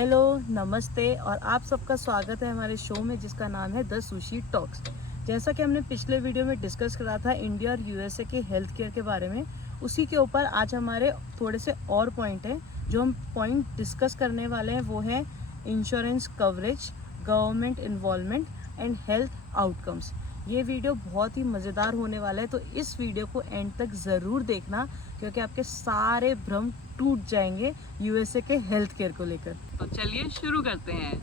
Hello, नमस्ते और आप सबका स्वागत है हमारे शो में जिसका नाम है द सुशी टॉक्स। जैसा कि हमने पिछले वीडियो में डिस्कस करा था इंडिया और यूएसए के हेल्थ केयर के बारे में, उसी के ऊपर आज हमारे थोड़े से और पॉइंट हैं। जो हम पॉइंट डिस्कस करने वाले हैं वो है insurance coverage, government involvement and health outcomes. ये वीडियो बहुत ही मज़ेदार होने वाला है, तो इस वीडियो को एंड तक ज़रूर देखना क्योंकि आपके सारे भ्रम टूट जाएंगे यूएसए के हेल्थ केयर को लेकर। तो चलिए शुरू करते हैं।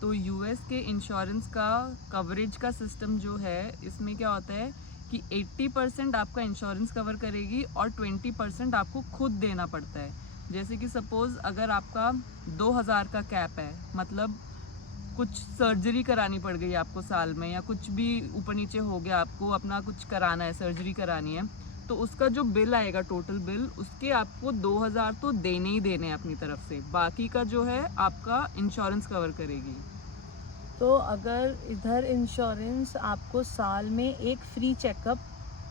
तो यूएस के इंश्योरेंस का कवरेज का सिस्टम जो है, इसमें क्या होता है कि 80% आपका इंश्योरेंस कवर करेगी और 20% आपको खुद देना पड़ता है। जैसे कि सपोज़ अगर आपका 2000 का कैप है, मतलब कुछ सर्जरी करानी पड़ गई आपको साल में, या कुछ भी ऊपर नीचे हो गया, आपको अपना कुछ कराना है, सर्जरी करानी है, तो उसका जो बिल आएगा, टोटल बिल, उसके आपको 2000 तो देने ही देने हैं अपनी तरफ से। बाकी का जो है आपका इंश्योरेंस कवर करेगी। तो अगर इधर इंश्योरेंस आपको साल में एक फ्री चेकअप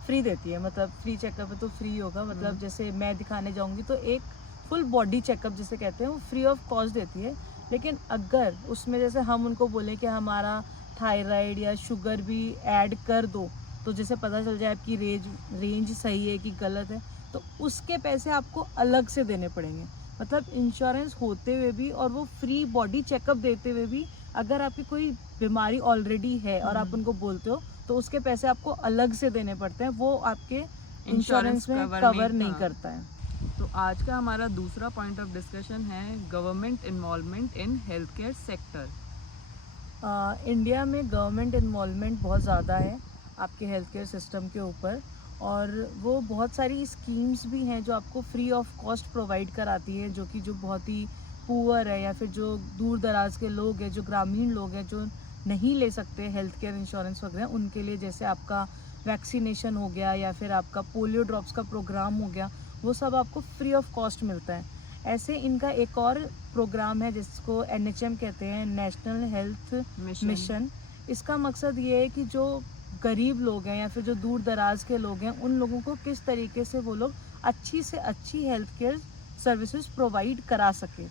फ्री देती है, मतलब फ्री चेकअप है तो फ्री होगा, मतलब जैसे मैं दिखाने जाऊंगी तो एक फुल बॉडी चेकअप जिसे कहते हैं वो फ्री ऑफ कॉस्ट देती है। लेकिन अगर उसमें जैसे हम उनको बोलें कि हमारा थायराइड या शुगर भी ऐड कर दो, तो जैसे पता चल जाए आपकी रेंज सही है कि गलत है, तो उसके पैसे आपको अलग से देने पड़ेंगे। मतलब इंश्योरेंस होते हुए भी और वो फ्री बॉडी चेकअप देते हुए भी अगर आपकी कोई बीमारी ऑलरेडी है और आप उनको बोलते हो तो उसके पैसे आपको अलग से देने पड़ते हैं, वो आपके इंश्योरेंस में कवर नहीं करता है। तो आज का हमारा दूसरा पॉइंट ऑफ डिस्कशन है government involvement in health care sector. India में गवर्नमेंट इन्वॉल्वमेंट बहुत ज़्यादा है आपके हेल्थ केयर सिस्टम के ऊपर, और वो बहुत सारी स्कीम्स भी हैं जो आपको फ्री ऑफ कॉस्ट प्रोवाइड कराती है, जो कि जो बहुत ही पुअर है या फिर जो दूर दराज के लोग हैं, जो ग्रामीण लोग हैं, जो नहीं ले सकते हेल्थ केयर इंश्योरेंस वगैरह, उनके लिए जैसे आपका वैक्सीनेशन हो गया या फिर आपका पोलियो ड्रॉप्स का प्रोग्राम हो गया, वो सब आपको फ्री ऑफ कॉस्ट मिलता है। ऐसे इनका एक और प्रोग्राम है जिसको NHM कहते हैं, नेशनल हेल्थ मिशन। इसका मकसद ये है कि जो गरीब लोग हैं या फिर जो दूर दराज के लोग हैं, उन लोगों को किस तरीके से वो लोग अच्छी से अच्छी हेल्थ केयर सर्विसेज प्रोवाइड करा सके,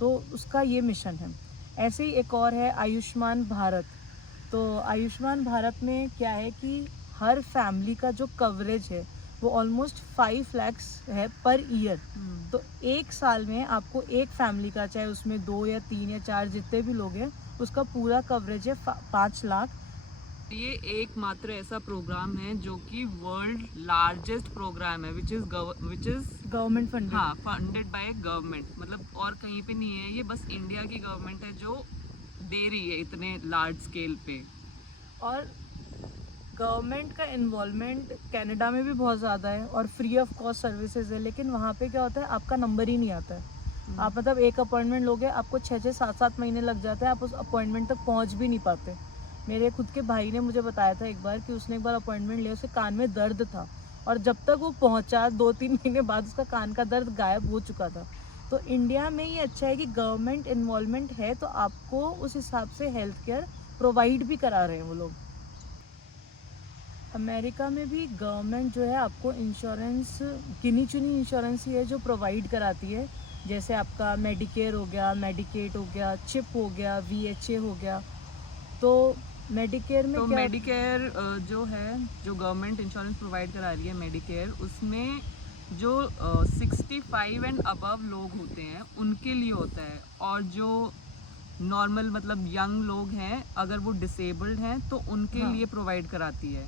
तो उसका ये मिशन है। ऐसे ही एक और है आयुष्मान भारत। तो आयुष्मान भारत में क्या है कि हर फैमिली का जो कवरेज है वो ऑलमोस्ट 5 lakhs है पर ईयर। तो एक साल में आपको एक फैमिली का, चाहे उसमें 2 या 3 या 4 जितने भी लोग हैं, उसका पूरा कवरेज है 5 लाख। ये एकमात्र ऐसा प्रोग्राम है जो कि वर्ल्ड लार्जेस्ट प्रोग्राम है, विच इज गवर्नमेंट फंडेड। हाँ, फंडेड बाय गवर्नमेंट। मतलब और कहीं पे नहीं है, ये बस इंडिया की गवर्नमेंट है जो दे रही है इतने लार्ज स्केल पे। और गवर्नमेंट का इन्वॉल्वमेंट कनाडा में भी बहुत ज़्यादा है और फ्री ऑफ कॉस्ट सर्विसेज है, लेकिन वहाँ पे क्या होता है, आपका नंबर ही नहीं आता है। आप मतलब एक अपॉइंटमेंट लोगे, आपको 6-6, 7-7 महीने लग जाते हैं, आप उस अपॉइंटमेंट तक पहुँच भी नहीं पाते। मेरे खुद के भाई ने मुझे बताया था एक बार कि उसने एक बार अपॉइंटमेंट लिया, उसे कान में दर्द था और जब तक वो पहुँचा 2-3 महीने बाद उसका कान का दर्द गायब हो चुका था। तो इंडिया में ये अच्छा है कि गवर्नमेंट इन्वॉल्वमेंट है, तो आपको उस हिसाब से हेल्थ केयर प्रोवाइड भी करा रहे हैं वो लोग। अमेरिका में भी गवर्नमेंट जो है आपको इंश्योरेंस, गिनी चुनी इंश्योरेंस ही है जो प्रोवाइड कराती है। जैसे आपका मेडिकेयर हो गया, मेडिकेट हो गया, चिप हो गया, VHA हो गया। तो मेडिकेयर में तो क्या, मेडिकेयर जो है, जो गवर्नमेंट इंश्योरेंस प्रोवाइड करा रही है मेडिकेयर, उसमें जो 65 एंड अबव लोग होते हैं उनके लिए होता है, और जो नॉर्मल मतलब यंग लोग हैं, अगर वो डिसेबल्ड हैं तो उनके हाँ, लिए प्रोवाइड कराती है।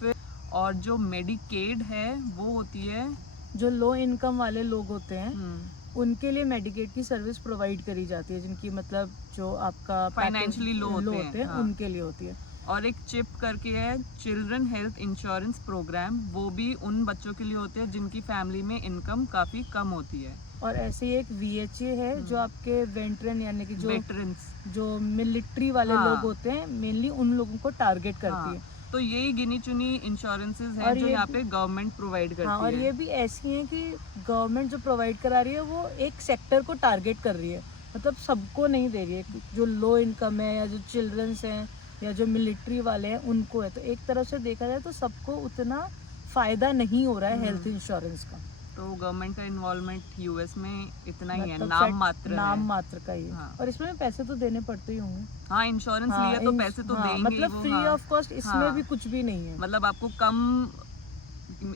फिर और जो मेडिकेड है वो होती है, जो लो इनकम वाले लोग होते हैं उनके लिए मेडिकेट की सर्विस प्रोवाइड करी जाती है, जिनकी मतलब जो आपका फाइनेंशियली लो लो होते होते हैं। हैं हाँ। उनके लिए होती है। और एक चिप करके है, चिल्ड्रन हेल्थ इंश्योरेंस प्रोग्राम, वो भी उन बच्चों के लिए होते हैं जिनकी फैमिली में इनकम काफ़ी कम होती है। और ऐसे ही एक VHA है जो आपके वेटरन यानी कि जो वेटरन्स, जो मिलिट्री वाले हाँ, लोग होते हैं, मेनली उन लोगों को टारगेट करती हाँ। है। तो यही गिनी चुनी इंश्योरेंसेस हैं और जो ये यहाँ पे गवर्नमेंट प्रोवाइड हाँ, करती और है। ये भी ऐसी हैं कि गवर्नमेंट जो प्रोवाइड करा रही है वो एक सेक्टर को टारगेट कर रही है, मतलब सबको नहीं दे रही है। जो लो इनकम है या जो चिल्ड्रंस हैं या जो मिलिट्री वाले हैं उनको है, तो एक तरफ से देखा जाए तो सबको उतना फायदा नहीं हो रहा है हेल्थ इंश्योरेंस का। तो गवर्नमेंट का इन्वॉल्वमेंट यूएस में इतना ही है, मतलब नाम मात्र नाम है। मात्र का ही है। हाँ। और इसमें पैसे तो देने पड़ते ही होंगे। हाँ, इंश्योरेंस लिया तो पैसे तो देंगे ही मतलब वो। फ्री हाँ, ऑफ कॉस्ट इसमें हाँ, भी कुछ भी नहीं है। मतलब आपको कम,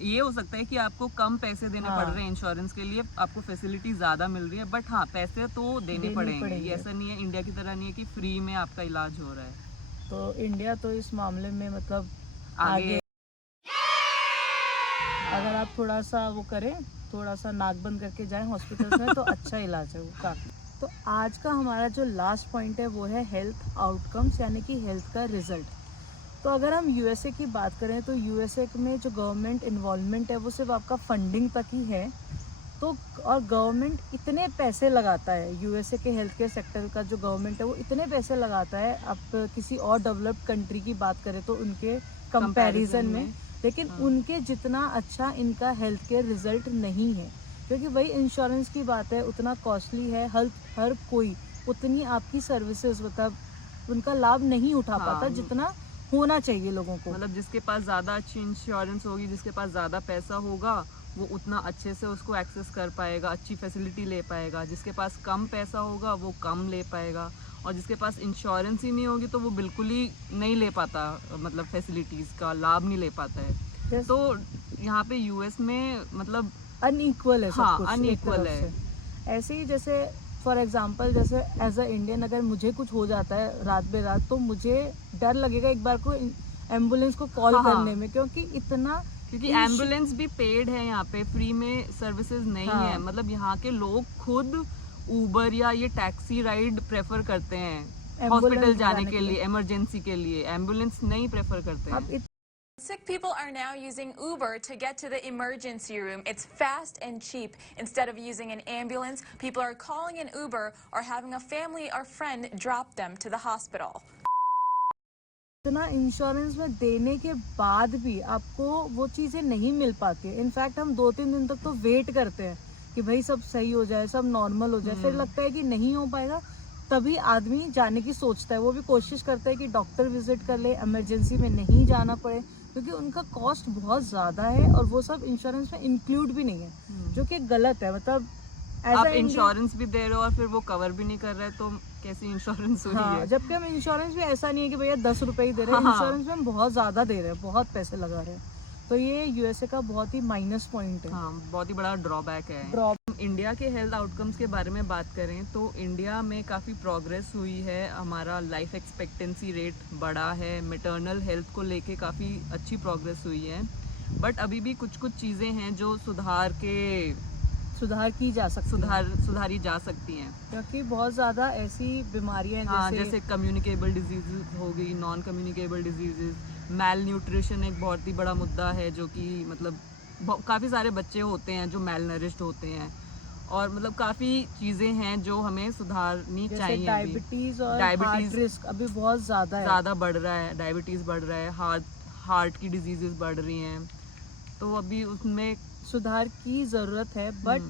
ये हो सकता है कि आपको कम पैसे देने पड़ रहे हैं इंश्योरेंस के लिए, आपको फैसिलिटी ज़्यादा मिल रही है, बट हाँ पैसे तो देने पड़ेंगे। ये ऐसा नहीं है, इंडिया की तरह नहीं है कि फ्री में आपका इलाज हो रहा है। तो इंडिया तो इस मामले में मतलब आगे अगर आप थोड़ा सा वो करें, थोड़ा सा नाक बंद करके जाएं हॉस्पिटल्स में तो अच्छा इलाज है वो काफ़ी। तो आज का हमारा जो लास्ट पॉइंट है वो है हेल्थ आउटकम्स, यानी कि हेल्थ का रिजल्ट। तो अगर हम यूएसए की बात करें तो यूएसए में जो गवर्नमेंट इन्वॉल्वमेंट है वो सिर्फ आपका फंडिंग तक ही है। तो और गवर्नमेंट इतने पैसे लगाता है, यूएसए के हेल्थ केयर सेक्टर का जो गवर्नमेंट है वो इतने पैसे लगाता है, आप किसी और डेवलप्ड कंट्री की बात करें तो उनके कंपैरिजन में, लेकिन उनके जितना अच्छा इनका हेल्थ केयर रिजल्ट नहीं है। क्योंकि वही इंश्योरेंस की बात है, उतना कॉस्टली है, हर कोई उतनी आपकी सर्विसेज मतलब उनका लाभ नहीं उठा पाता जितना होना चाहिए लोगों को। मतलब जिसके पास ज़्यादा अच्छी इंश्योरेंस होगी, जिसके पास ज़्यादा पैसा होगा, वो उतना अच्छे से उसको एक्सेस कर पाएगा, अच्छी फैसिलिटी ले पाएगा। जिसके पास कम पैसा होगा वो कम ले पाएगा, और जिसके पास इंश्योरेंस ही नहीं होगी तो वो बिल्कुल ही नहीं ले पाता, मतलब फैसिलिटीज़ का लाभ नहीं ले पाता है। तो यहाँ पे यूएस में मतलब अनइक्वल है सब हाँ, कुछ, अनइक्वल है। ऐसे ही जैसे फॉर एग्जांपल जैसे एज अ इंडियन अगर मुझे कुछ हो जाता है रात बेरात तो मुझे डर लगेगा एक बार को एम्बुलेंस को कॉल करने में, क्योंकि एम्बुलेंस भी पेड है यहाँ पे, फ्री में सर्विसेज नहीं है। मतलब यहाँ के लोग खुद उबर या ये टैक्सी राइड प्रेफर करते हैं हॉस्पिटल जाने के लिए, इमरजेंसी के लिए। एम्बुलेंस नहीं प्रेफर करते हैं। Sick people are now using Uber to get to the emergency room. It's fast and cheap. Instead of using an ambulance, people are calling an Uber or having a family or friend drop them to the hospital. इतना insurance में देने के बाद भी आपको वो चीज़ें नहीं मिल पाती है। इनफैक्ट हम 2-3 दिन तक तो वेट करते हैं कि भाई सब सही हो जाए, सब नॉर्मल हो जाए, फिर लगता है कि नहीं हो पाएगा, तभी आदमी जाने की सोचता है। वो भी कोशिश करता है कि डॉक्टर विजिट कर ले, इमरजेंसी में नहीं जाना पड़े, क्योंकि उनका कॉस्ट बहुत ज़्यादा है और वो सब इंश्योरेंस में इंक्लूड भी नहीं है, जो कि गलत है। मतलब आप इंश्योरेंस भी दे रहे हो और फिर वो कवर भी नहीं कर रहे, तो कैसी इंश्योरेंस हुई है? जबकि हम इंश्योरेंस भी ऐसा नहीं है कि भैया 10 रुपए ही दे रहे हैं, इंश्योरेंस में हम बहुत ज़्यादा दे रहे हैं, बहुत पैसे लगा रहे हैं। तो ये यूएसए का बहुत ही माइनस पॉइंट है। हाँ, बहुत ही बड़ा ड्रॉबैक है। इंडिया के हेल्थ आउटकम्स के बारे में बात करें तो इंडिया में काफ़ी प्रोग्रेस हुई है। हमारा लाइफ एक्सपेक्टेंसी रेट बढ़ा है, मैटरनल हेल्थ को लेके काफ़ी अच्छी प्रोग्रेस हुई है, बट अभी भी कुछ चीज़ें हैं जो सुधारी जा सकती हैं, क्योंकि बहुत ज़्यादा ऐसी बीमारियां हैं जैसे कम्युनिकेबल डिजीज़ हो गई, नॉन कम्युनिकेबल डिजीज़, मैल न्यूट्रिशन एक बहुत ही बड़ा मुद्दा है, जो कि मतलब काफ़ी सारे बच्चे होते हैं जो मैल नरिश्ड होते हैं, और मतलब काफ़ी चीज़ें हैं जो हमें सुधारनी चाहिए। डायबिटीज़ रिस्क अभी बहुत ज़्यादा बढ़ रहा है, डायबिटीज़ बढ़ रहा है, हार्ट की डिजीज़ेस बढ़ रही हैं, तो अभी उसमें सुधार की ज़रूरत है। बट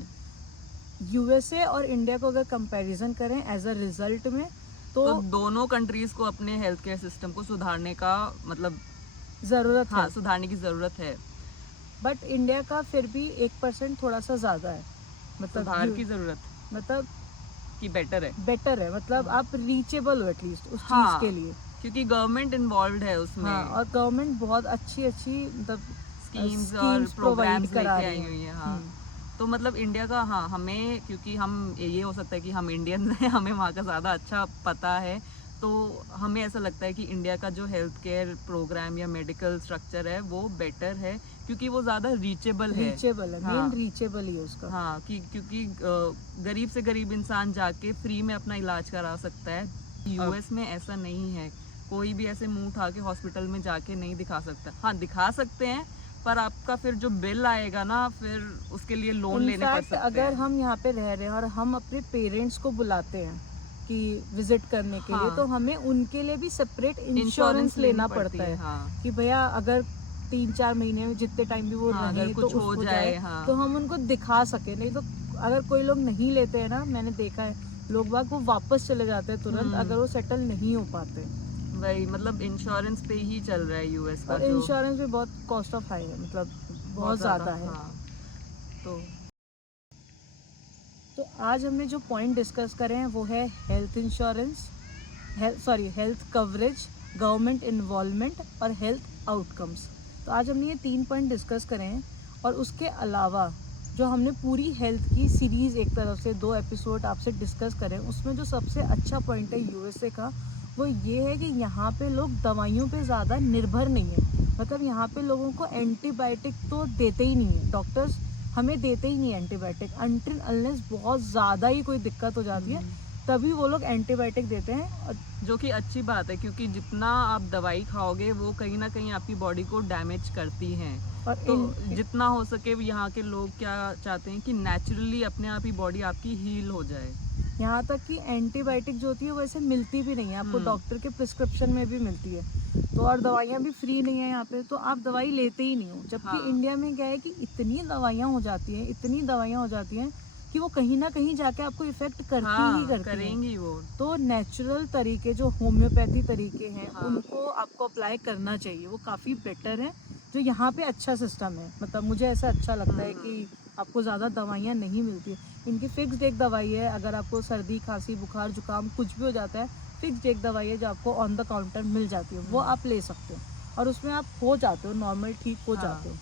यूएसए और इंडिया को अगर कंपैरिजन करें एज अ रिजल्ट में तो दोनों कंट्रीज को अपने हेल्थ केयर सिस्टम को सुधारने का मतलब ज़रूरत है, सुधारने की ज़रूरत है। बट इंडिया का फिर भी 1% थोड़ा सा ज़्यादा है, मतलब सुधार की ज़रूरत, मतलब कि बेटर है, मतलब आप रीचेबल हो एटलीस्ट उस चीज़ के लिए, क्योंकि गवर्नमेंट इन्वॉल्व है उसमें। और गवर्नमेंट बहुत अच्छी मतलब स्कीम्स और प्रोग्राम्स करा रही है। तो मतलब इंडिया का हमें, क्योंकि हम ये हो सकता है कि हम इंडियन हैं, हमें वहाँ का ज़्यादा अच्छा पता है, तो हमें ऐसा लगता है कि इंडिया का जो हेल्थ केयर प्रोग्राम या मेडिकल स्ट्रक्चर है वो बेटर है, क्योंकि वो ज़्यादा रीचेबल है, मेन रीचेबल ही है उसका। क्योंकि गरीब से गरीब इंसान जाके फ्री में अपना इलाज करा सकता है। यूएस में ऐसा नहीं है, कोई भी ऐसे मुंह उठा के हॉस्पिटल में जाके नहीं दिखा सकता। दिखा सकते हैं, पर आपका फिर जो बिल आएगा ना, फिर उसके लिए लोन लेने पड़ सकते हैं। अगर हम यहाँ पे रह रहे हैं और हम अपने पेरेंट्स को बुलाते हैं कि विजिट करने के लिए, तो हमें उनके लिए भी सेपरेट इंश्योरेंस लेना पड़ता है कि भैया अगर 3-4 महीने में जितने टाइम भी वो रहे तो कुछ हो जाए तो हम उनको दिखा सके। नहीं तो अगर कोई लोग नहीं लेते हैं ना, मैंने देखा है लोग बाग वो वापस चले जाते हैं तुरंत अगर वो सेटल नहीं हो पाते। वही मतलब इंश्योरेंस पे ही चल रहा है यूएस का। और इंश्योरेंस भी बहुत कॉस्ट ऑफ हाई है, मतलब बहुत ज़्यादा है। हाँ। तो आज हमने जो पॉइंट डिस्कस करे हैं वो है health insurance, health coverage, government involvement और हेल्थ आउटकम्स। तो आज हमने ये 3 पॉइंट डिस्कस करे हैं। और उसके अलावा जो हमने पूरी हेल्थ की सीरीज़ एक तरफ से 2 एपिसोड आपसे डिस्कस करें, उसमें जो सबसे अच्छा पॉइंट है यूएसए का वो ये है कि यहाँ पे लोग दवाइयों पे ज़्यादा निर्भर नहीं है। मतलब यहाँ पे लोगों को एंटीबायोटिक तो देते ही नहीं है, डॉक्टर्स हमें देते ही नहीं है एंटीबायोटिक, अनटिल अनलेस बहुत ज़्यादा ही कोई दिक्कत हो जाती है तभी वो लोग एंटीबायोटिक देते हैं। और जो कि अच्छी बात है, क्योंकि जितना आप दवाई खाओगे वो कहीं ना कहीं आपकी बॉडी को डैमेज करती हैं। और तो जितना हो सके यहाँ के लोग क्या चाहते हैं कि नेचुरली अपने आप ही बॉडी आपकी हील हो जाए। यहाँ तक कि एंटीबायोटिक जो होती है वैसे मिलती भी नहीं है, आपको डॉक्टर के प्रिस्क्रिप्शन में भी मिलती है। तो और दवाइयाँ भी फ्री नहीं है यहाँ पे, तो आप दवाई लेते ही नहीं हो। जबकि इंडिया में क्या है कि इतनी दवाइयाँ हो जाती हैं कि वो कहीं ना कहीं जाके आपको इफेक्ट करती करेंगी वो। तो नेचुरल तरीके जो होम्योपैथी तरीके हैं उनको आपको अप्लाई करना चाहिए, वो काफ़ी बेटर है। जो यहाँ पे अच्छा सिस्टम है, मतलब मुझे ऐसा अच्छा लगता है कि आपको ज़्यादा दवाइयाँ नहीं मिलती है। इनकी फिक्स्ड एक दवाई है, अगर आपको सर्दी खांसी बुखार जुकाम कुछ भी हो जाता है, फिक्स्ड एक दवाई है जो आपको ऑन द काउंटर मिल जाती है, वो आप ले सकते हो और उसमें आप हो जाते हो नॉर्मल, ठीक हो जाते हो।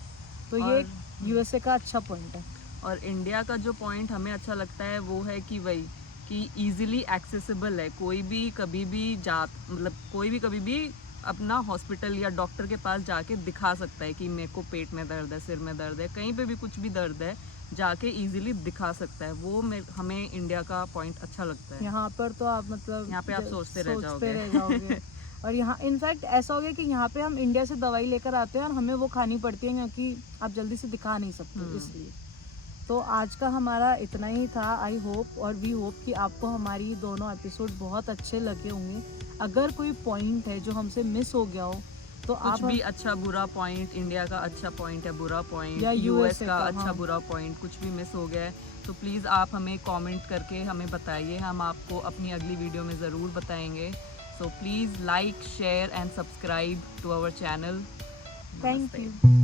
तो ये यूएसए का अच्छा पॉइंट है। और इंडिया का जो पॉइंट हमें अच्छा लगता है वो है कि वही कि इजीली एक्सेसिबल है, कोई भी कभी भी कभी भी अपना हॉस्पिटल या डॉक्टर के पास जाके दिखा सकता है कि मेरे को पेट में दर्द है, सिर में दर्द है, कहीं पे भी कुछ भी दर्द है जाके इजीली दिखा सकता है। वो हमें इंडिया का पॉइंट अच्छा लगता है। यहाँ पर तो आप मतलब यहाँ पे आप सोचते रह जाओगे। और यहाँ इनफैक्ट ऐसा हो गया कि यहाँ पे हम इंडिया से दवाई लेकर आते हैं और हमें वो खानी पड़ती है क्योंकि आप जल्दी से दिखा नहीं सकते, इसलिए। तो आज का हमारा इतना ही था। आई होप और वी होप कि आपको हमारी दोनों एपिसोड बहुत अच्छे लगे होंगे। अगर कोई पॉइंट है जो हमसे मिस हो गया हो तो कुछ आप भी अच्छा बुरा पॉइंट, इंडिया का अच्छा पॉइंट है, बुरा पॉइंट, या यूएस का का, अच्छा बुरा पॉइंट कुछ भी मिस हो गया है तो प्लीज़ आप हमें कमेंट करके हमें बताइए, हम आपको अपनी अगली वीडियो में ज़रूर बताएंगे। So please like, share and subscribe to our channel. Thank you.